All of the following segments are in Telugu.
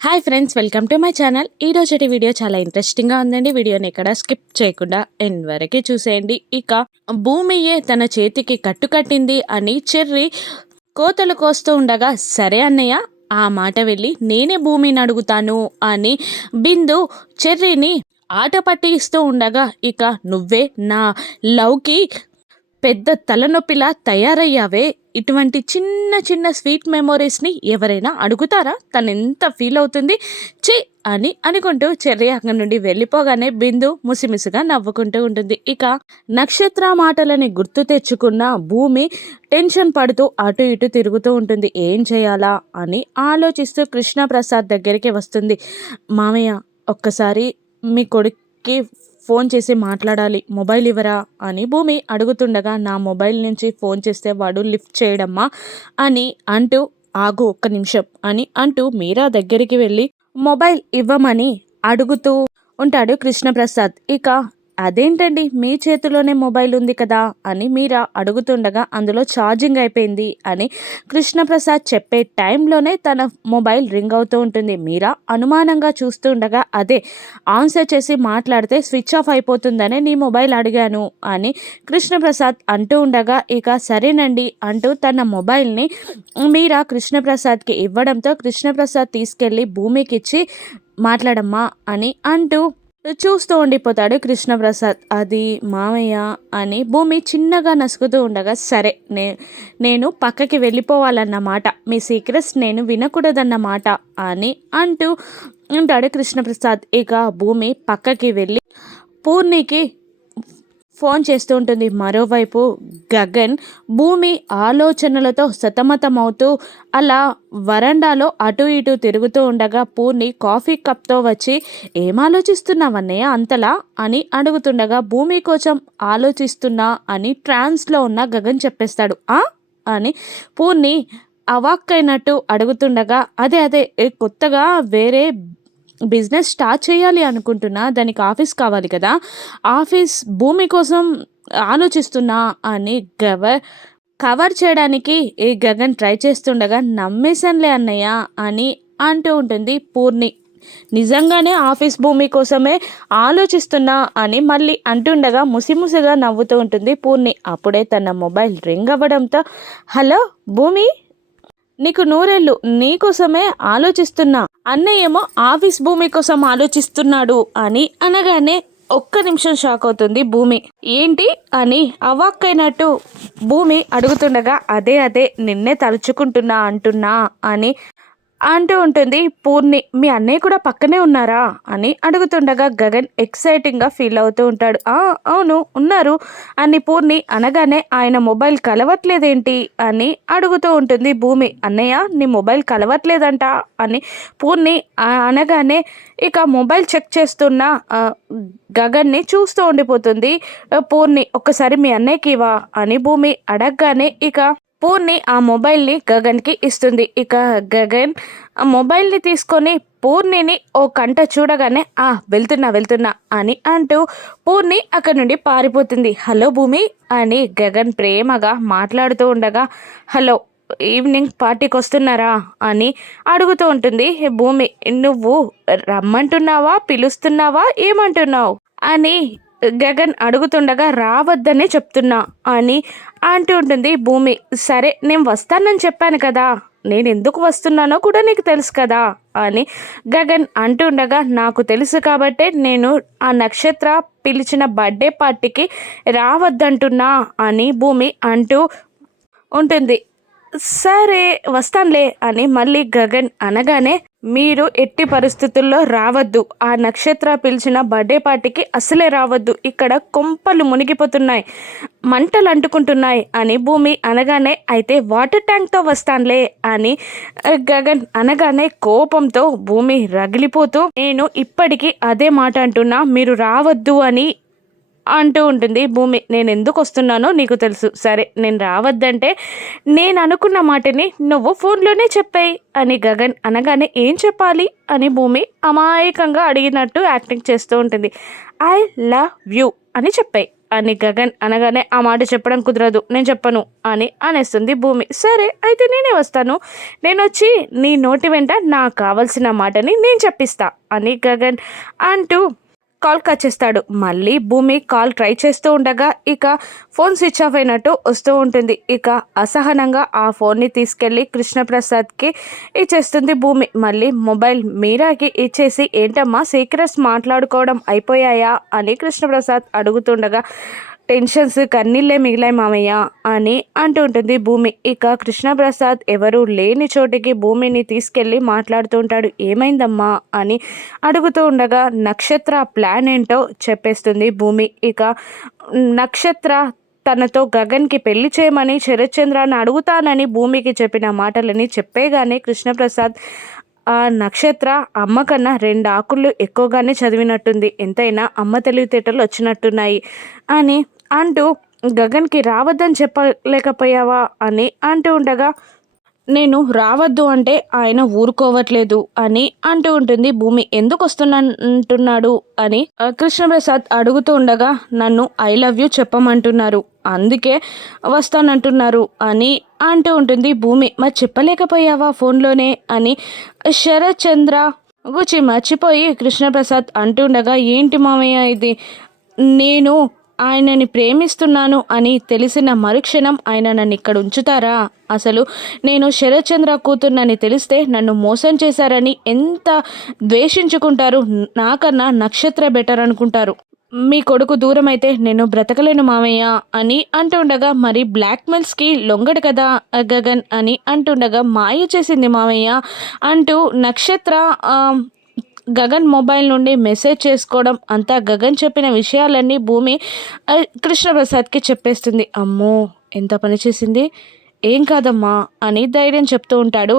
Hi friends welcome to my channel ఈ రోజటి వీడియో చాలా ఇంట్రెస్టింగ్గా ఉందండి. వీడియోని ఎక్కడ స్కిప్ చేయకుండా ఎండ్ వరకే చూసేయండి. ఇక భూమియే తన చేతికి కట్టుకట్టింది అని చెర్రి కోతలు కోస్తూ ఉండగా సరే అన్నయ్య ఆ మాట వెళ్ళి నేనే భూమిని అడుగుతాను అని బిందు చెర్రీని ఆట పట్టిస్తూ ఉండగా ఇక నువ్వే నా లవ్కి పెద్ద తలనొప్పిలా తయారయ్యావే ఇటువంటి చిన్న చిన్న స్వీట్ మెమొరీస్ని ఎవరైనా అడుగుతారా? తను ఎంత ఫీల్ అవుతుంది? చే అని అనుకుంటూ చెర్రి అక్కడి నుండి వెళ్ళిపోగానే బిందు ముసిమిసుగా నవ్వుకుంటూ ఉంటుంది. ఇక నక్షత్ర మాటలని గుర్తు తెచ్చుకున్న భూమి టెన్షన్ పడుతూ అటు ఇటు తిరుగుతూ ఉంటుంది. ఏం చేయాలా? అని ఆలోచిస్తూ కృష్ణప్రసాద్ దగ్గరికి వస్తుంది. మామయ్య ఒక్కసారి మీ కొడుక్కి ఫోన్ చేసి మాట్లాడాలి మొబైల్ ఇవ్వరా అని భూమి అడుగుతుండగా నా మొబైల్ నుంచి ఫోన్ చేస్తే వాడు లిఫ్ట్ చేయడమ్మా అని అంటూ ఆగు ఒక్క నిమిషం అని అంటూ మీరా దగ్గరికి వెళ్ళి మొబైల్ ఇవ్వమని అడుగుతూ ఉంటాడు కృష్ణప్రసాద్. ఇక అదేంటండి? మీ చేతిలోనే మొబైల్ ఉంది కదా అని మీరా అడుగుతుండగా అందులో ఛార్జింగ్ అయిపోయింది అని కృష్ణప్రసాద్ చెప్పే టైంలోనే తన మొబైల్ రింగ్ అవుతూ ఉంటుంది. మీరా అనుమానంగా చూస్తుండగా అదే ఆన్సర్ చేసి మాట్లాడితే స్విచ్ ఆఫ్ అయిపోతుందని నీ మొబైల్ అడిగాను అని కృష్ణప్రసాద్ అంటూ ఉండగా ఇక సరేనండి అంటూ తన మొబైల్ని మీరా కృష్ణప్రసాద్కి ఇవ్వడంతో కృష్ణప్రసాద్ తీసుకెళ్ళి భూమికిచ్చి మాట్లాడమ్మా అని అంటూ చూస్తూ ఉండిపోతాడు కృష్ణప్రసాద్. అది మామయ్య అని భూమి చిన్నగా నసుకుతూ ఉండగా సరే నే నేను పక్కకి వెళ్ళిపోవాలన్నమాట మీ సీక్రెట్స్ నేను వినకూడదన్నమాట అని అంటూ ఉంటాడు కృష్ణప్రసాద్. ఇక భూమి పక్కకి వెళ్ళి పూర్ణికి ఫోన్ చేస్తూ ఉంటుంది. మరోవైపు గగన్ భూమి ఆలోచనలతో సతమతమవుతూ అలా వరండాలో అటు ఇటు తిరుగుతూ ఉండగా పూర్ణి కాఫీ కప్తో వచ్చి ఏం ఆలోచిస్తున్నావన్నయ్య అంతలా? అని అడుగుతుండగా భూమి కోసం ఆలోచిస్తున్నా అని ట్రాన్స్లో ఉన్న గగన్ చెప్పేస్తాడు. ఆ? అని పూర్ణి అవాక్కైనట్టు అడుగుతుండగా అదే అదే కొత్తగా వేరే బిజినెస్ స్టార్ట్ చేయాలి అనుకుంటున్నా దానికి ఆఫీస్ కావాలి కదా ఆఫీస్ భూమి కోసం ఆలోచిస్తున్నా అని గవర్ కవర్ చేయడానికి ఈ గగన్ ట్రై చేస్తుండగా నమ్మేశానులే అన్నయ్య అని అంటూ ఉంటుంది పూర్ణి. నిజంగానే ఆఫీస్ భూమి కోసమే ఆలోచిస్తున్నా అని మళ్ళీ అంటుండగా ముసిముసిగా నవ్వుతూ ఉంటుంది పూర్ణి. అప్పుడే తన మొబైల్ రింగ్ అవ్వడంతో హలో భూమి నీకు నూరేళ్ళు నీకోసమే ఆలోచిస్తున్నా. అన్నయ్యేమో ఆఫీస్ భూమి కోసం ఆలోచిస్తున్నాడు అని అనగానే ఒక్క నిమిషం షాక్ అవుతుంది భూమి. ఏంటి అని అవాక్కైనట్టు భూమి అడుగుతుండగా అదే అదే నిన్నే తలుచుకుంటున్నా అంటున్నా అని అంటూ ఉంటుంది పూర్ణి మీ అన్నయ్య కూడా పక్కనే ఉన్నారా? అని అడుగుతుండగా గగన్ ఎక్సైటింగ్గా ఫీల్ అవుతూ ఉంటాడు. ఆ అవును ఉన్నారు. అని పూర్ణి అనగానే ఆయన మొబైల్ కలవట్లేదేంటి? అని అడుగుతూ ఉంటుంది భూమి. అన్నయ్య నీ మొబైల్ కలవట్లేదంట. అని పూర్ణి అనగానే ఇక మొబైల్ చెక్ చేస్తున్న గగన్ని చూస్తూ ఉండిపోతుంది. పూర్ణి ఒక్కసారి మీ అన్నయ్యకి ఇవా అని భూమి అడగగానే ఇక పూర్ణి ఆ మొబైల్ని గగన్కి ఇస్తుంది. ఇక గగన్ ఆ మొబైల్ని తీసుకొని పూర్ణిని ఓ కంట చూడగానే ఆ వెళ్తున్నా వెళ్తున్నా అని అంటూ పూర్ణి అక్కడి నుండి పారిపోతుంది. హలో భూమి అని గగన్ ప్రేమగా మాట్లాడుతూ ఉండగా హలో ఈవినింగ్ పార్టీకి వస్తున్నారా? అని అడుగుతూ ఉంటుంది. భూమి నువ్వు రమ్మంటున్నావా? పిలుస్తున్నావా? ఏమంటున్నావు? అని గగన్ అడుగుతుండగా రావద్దనే చెప్తున్నా అని అంటూ ఉంటుంది భూమి. సరే నేను వస్తానని చెప్పాను కదా. నేను ఎందుకు వస్తున్నానో కూడా నీకు తెలుసు కదా అని గగన్ అంటుండగా నాకు తెలుసు కాబట్టే నేను ఆ నక్షత్ర పిలిచిన బర్త్డే పార్టీకి రావద్దంటున్నా అని భూమి అంటూ ఉంటుంది. సరే వస్తానులే అని మళ్ళీ గగన్ అనగానే మీరు ఎట్టి పరిస్థితుల్లో రావద్దు. ఆ నక్షత్ర పిలిచిన బర్త్డే పార్టీకి అసలే రావద్దు. ఇక్కడ కొంపలు మునిగిపోతున్నాయి. మంటలు అంటుకుంటున్నాయి అని భూమి అనగానే అయితే వాటర్ ట్యాంక్తో వస్తానులే అని గగన్ అనగానే కోపంతో భూమి రగిలిపోతూ నేను ఇప్పటికీ అదే మాట అంటున్నా. మీరు రావద్దు అని అంటూ ఉంటుంది భూమి నేను ఎందుకు వస్తున్నానో నీకు తెలుసు. సరే నేను రావద్దంటే నేను అనుకున్న మాటని నువ్వు ఫోన్లోనే చెప్పాయి అని గగన్ అనగానే ఏం చెప్పాలి? అని భూమి అమాయకంగా అడిగినట్టు యాక్టింగ్ చేస్తూ ఉంటుంది. ఐ లవ్ యూ అని చెప్పాయి. అని గగన్ అనగానే ఆ మాట చెప్పడం కుదరదు నేను చెప్పను అని అనేస్తుంది భూమి. సరే అయితే నేనే వస్తాను. నేను వచ్చి నీ నోటి వెంట నాకు కావలసిన మాటని నేను చెప్పిస్తా అని గగన్ అంటూ కాల్ కట్ చేస్తాడు. మళ్ళీ భూమి కాల్ ట్రై చేస్తూ ఉండగా ఇక ఫోన్ స్విచ్ ఆఫ్ అయినట్టు వస్తూ ఉంటుంది. ఇక అసహనంగా ఆ ఫోన్ని తీసుకెళ్ళి కృష్ణప్రసాద్కి ఇచ్చేస్తుంది భూమి. మళ్ళీ మొబైల్ మీరాకి ఇచ్చేసి ఏంటమ్మా సీక్రెట్స్ మాట్లాడుకోవడం అయిపోయాయా? అని కృష్ణప్రసాద్ అడుగుతుండగా టెన్షన్స్ కన్నీళ్ళే మిగిలాయి మామయ్య అని అంటుంటుంది భూమి. ఇక కృష్ణప్రసాద్ ఎవరు లేని చోటికి భూమిని తీసుకెళ్ళి మాట్లాడుతూ ఉంటాడు. ఏమైందమ్మా అని అడుగుతూ ఉండగా నక్షత్ర ప్లాన్ ఏంటో చెప్పేస్తుంది భూమి. ఇక నక్షత్ర తనతో గగన్కి పెళ్ళి చేయమని శరత్చంద్రాన్ని అడుగుతానని భూమికి చెప్పిన మాటలని చెప్పేగానే కృష్ణప్రసాద్ ఆ నక్షత్ర అమ్మ కన్నా రెండు ఆకులు ఎక్కువగానే చదివినట్టుంది. ఎంతైనా అమ్మ తెలివితేటలు వచ్చినట్టున్నాయి అని అంటూ గగన్కి రావద్దని చెప్పలేకపోయావా అని అంటూ ఉండగా నేను రావద్దు అంటే ఆయన ఊరుకోవట్లేదు అని అంటూ ఉంటుంది. భూమి ఎందుకు వస్తున్నంటున్నాడు అని కృష్ణప్రసాద్ అడుగుతూ ఉండగా నన్ను ఐ లవ్ యూ చెప్పమంటున్నారు. అందుకే వస్తానంటున్నారు అని అంటూ ఉంటుంది. భూమి మరి చెప్పలేకపోయావా ఫోన్లోనే? అని శరత్ చంద్ర గుచి మర్చిపోయి కృష్ణప్రసాద్ అంటుండగా ఏంటి మామయ్య ఇది? నేను ఆయనని ప్రేమిస్తున్నాను అని తెలిసిన మరుక్షణం ఆయన నన్ను ఇక్కడ ఉంచుతారా? అసలు నేను శరత్చంద్ర కూతుర్నని తెలిస్తే నన్ను మోసం చేశారని ఎంత ద్వేషించుకుంటారు? నాకన్నా నక్షత్ర బెటర్ అనుకుంటారు. మీ కొడుకు దూరం అయితే నేను బ్రతకలేను మామయ్య అని అంటుండగా మరి బ్లాక్మెయిల్స్కి లొంగడు కదా గగన్ అని అంటుండగా మాయ చేసింది మామయ్య అంటూ నక్షత్ర గగన్ మొబైల్ నుండి మెసేజ్ చేసుకోవడం అంతా గగన్ చెప్పిన విషయాలన్నీ భూమి కృష్ణప్రసాద్కి చెప్పేస్తుంది. అమ్మో ఎంత పని చేసింది? ఏం కాదమ్మా అని ధైర్యం చెప్తూ ఉంటాడు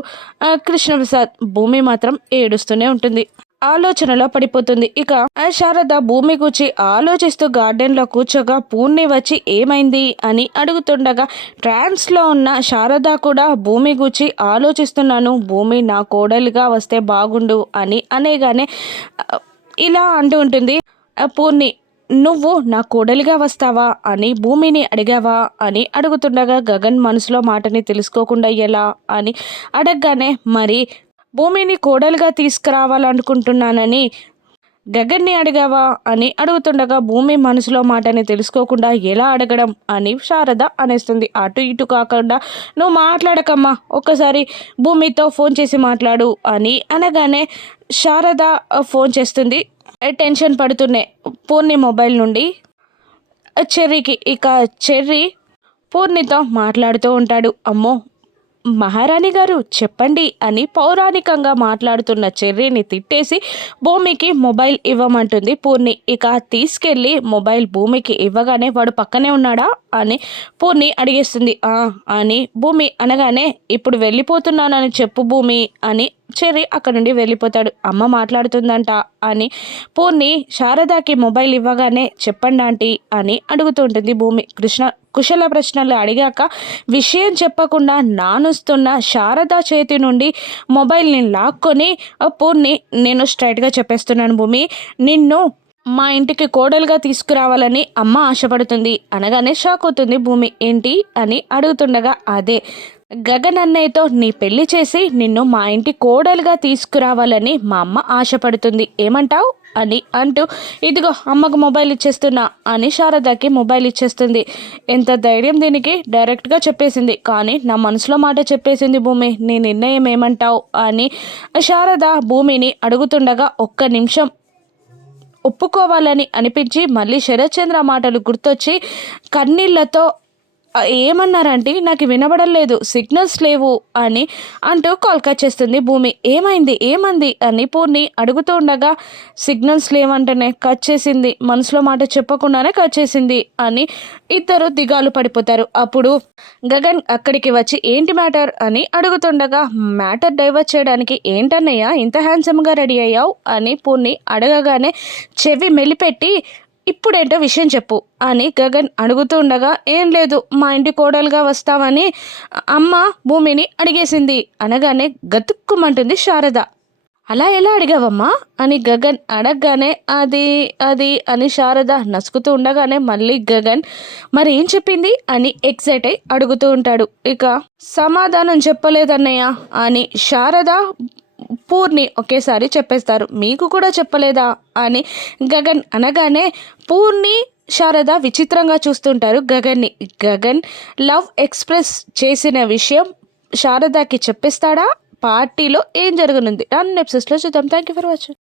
కృష్ణప్రసాద్. భూమి మాత్రం ఏడుస్తూనే ఉంటుంది. ఆలోచనలో పడిపోతుంది. ఇక శారద భూమి కూర్చి ఆలోచిస్తూ గార్డెన్లో కూర్చోగా పూర్ణి వచ్చి ఏమైంది అని అడుగుతుండగా ట్రాన్స్లో ఉన్న శారద కూడా భూమి కూర్చి ఆలోచిస్తున్నాను. భూమి నా కోడలిగా వస్తే బాగుండు అని అనేగానే ఇలా అంటూ ఉంటుంది. పూర్ణి నువ్వు నా కోడలిగా వస్తావా అని భూమిని అడిగావా అని అడుగుతుండగా గగన్ మనసులో మాటని తెలుసుకోకుండా ఎలా అని అడగగానే మరి భూమిని కోడలుగా తీసుకురావాలనుకుంటున్నానని గగన్ని అడిగావా అని అడుగుతుండగా భూమి మనసులో మాటని తెలుసుకోకుండా ఎలా అడగడం అని శారద అనేస్తుంది. అటు ఇటు కాకుండా నువ్వు మాట్లాడకమ్మా ఒక్కసారి భూమితో ఫోన్ చేసి మాట్లాడు అని అనగానే శారద ఫోన్ చేస్తుంది. టెన్షన్ పడుతున్నాయి పూర్ణి మొబైల్ నుండి చెర్రీకి ఇక చెర్రీ పూర్ణితో మాట్లాడుతూ ఉంటాడు. అమ్మో మహారాణి గారు చెప్పండి అని పౌరాణికంగా మాట్లాడుతున్న చెర్రీని తిట్టేసి భూమికి మొబైల్ ఇవ్వమంటుంది. పూర్ణి ఇక తీసుకెళ్ళి మొబైల్ భూమికి ఇవ్వగానే వాడు పక్కనే ఉన్నాడా అని పూర్ణి అడిగేస్తుంది. అని భూమి అనగానే ఇప్పుడు వెళ్ళిపోతున్నానని చెప్పు భూమి అని చెర్రీ అక్కడ నుండి వెళ్ళిపోతాడు. అమ్మ మాట్లాడుతుందంట అని పూర్ణి శారదాకి మొబైల్ ఇవ్వగానే చెప్పండి ఆంటీ అని అడుగుతుంటుంది భూమి. కృష్ణ కుశల ప్రశ్నలు అడిగాక విషయం చెప్పకుండా నానుస్తున్న శారద చేతి నుండి మొబైల్ని లాక్కొని అప్పుడు నేను స్ట్రైట్గా చెప్పేస్తున్నాను భూమి. నిన్ను మా ఇంటికి కోడలుగా తీసుకురావాలని అమ్మ ఆశపడుతుంది. అనగానే షాక్ అవుతుంది భూమి. ఏంటి? అని అడుగుతుండగా అదే. గగన్ అన్నయ్యతో నీ పెళ్ళి చేసి నిన్ను మా ఇంటి కోడలుగా తీసుకురావాలని మా అమ్మ ఆశపడుతుంది. ఏమంటావు? అని అంటూ ఇదిగో అమ్మకు మొబైల్ ఇచ్చేస్తున్నా అని శారదకి మొబైల్ ఇచ్చేస్తుంది. ఎంత ధైర్యం దీనికి? డైరెక్ట్గా చెప్పేసింది. కానీ నా మనసులో మాట చెప్పేసింది భూమి నీ నిర్ణయం ఏమంటావు? అని శారద భూమిని అడుగుతుండగా ఒక్క నిమిషం ఒప్పుకోవాలని అనిపించి మళ్ళీ శరత్చంద్ర మాటలు గుర్తొచ్చి కన్నీళ్ళతో ఏమన్నారంటే నాకు వినబడలేదు సిగ్నల్స్ లేవు అని అంటూ కాల్ కట్ చేస్తుంది భూమి. ఏమైంది? ఏమంది? అని పూర్ణి అడుగుతూ ఉండగా సిగ్నల్స్ లేవంటేనే కట్ చేసింది మనసులో మాట చెప్పకుండానే కట్ చేసింది అని ఇద్దరు దిగాలు పడిపోతారు. అప్పుడు గగన్ అక్కడికి వచ్చి ఏంటి మ్యాటర్? అని అడుగుతుండగా మ్యాటర్ డైవర్ట్ చేయడానికి ఏంటన్నయ్యా ఇంత హ్యాండ్సమ్గా రెడీ అయ్యావు? అని పూర్ణి అడగగానే చెవి మెలిపెట్టి ఇప్పుడేంటో విషయం చెప్పు అని గగన్ అడుగుతూ ఉండగా ఏం లేదు మా ఇంటి కోడలుగా వస్తావని అమ్మ భూమిని అడిగేసింది అనగానే గతుక్కుమంటుంది శారద. అలా ఎలా అడిగావమ్మా? అని గగన్ అడగగానే అది అది అని శారద నసుకుతూ ఉండగానే మళ్ళీ గగన్ మరి ఏం చెప్పింది? అని ఎక్సైట్ అయి అడుగుతూ ఉంటాడు. ఇక సమాధానం చెప్పలేదన్నయ్య అని శారద పూర్ణి ఒకేసారి చెప్పేస్తారు. మీకు కూడా చెప్పలేదా? అని గగన్ అనగానే పూర్ణి శారద విచిత్రంగా చూస్తుంటారు గగన్ని. గగన్ లవ్ ఎక్స్ప్రెస్ చేసిన విషయం శారదకి చెప్పేస్తాడా? పార్టీలో ఏం జరగనుంది? అన్ ఎపిసోడ్స్లో చూద్దాం. Thank you for watching.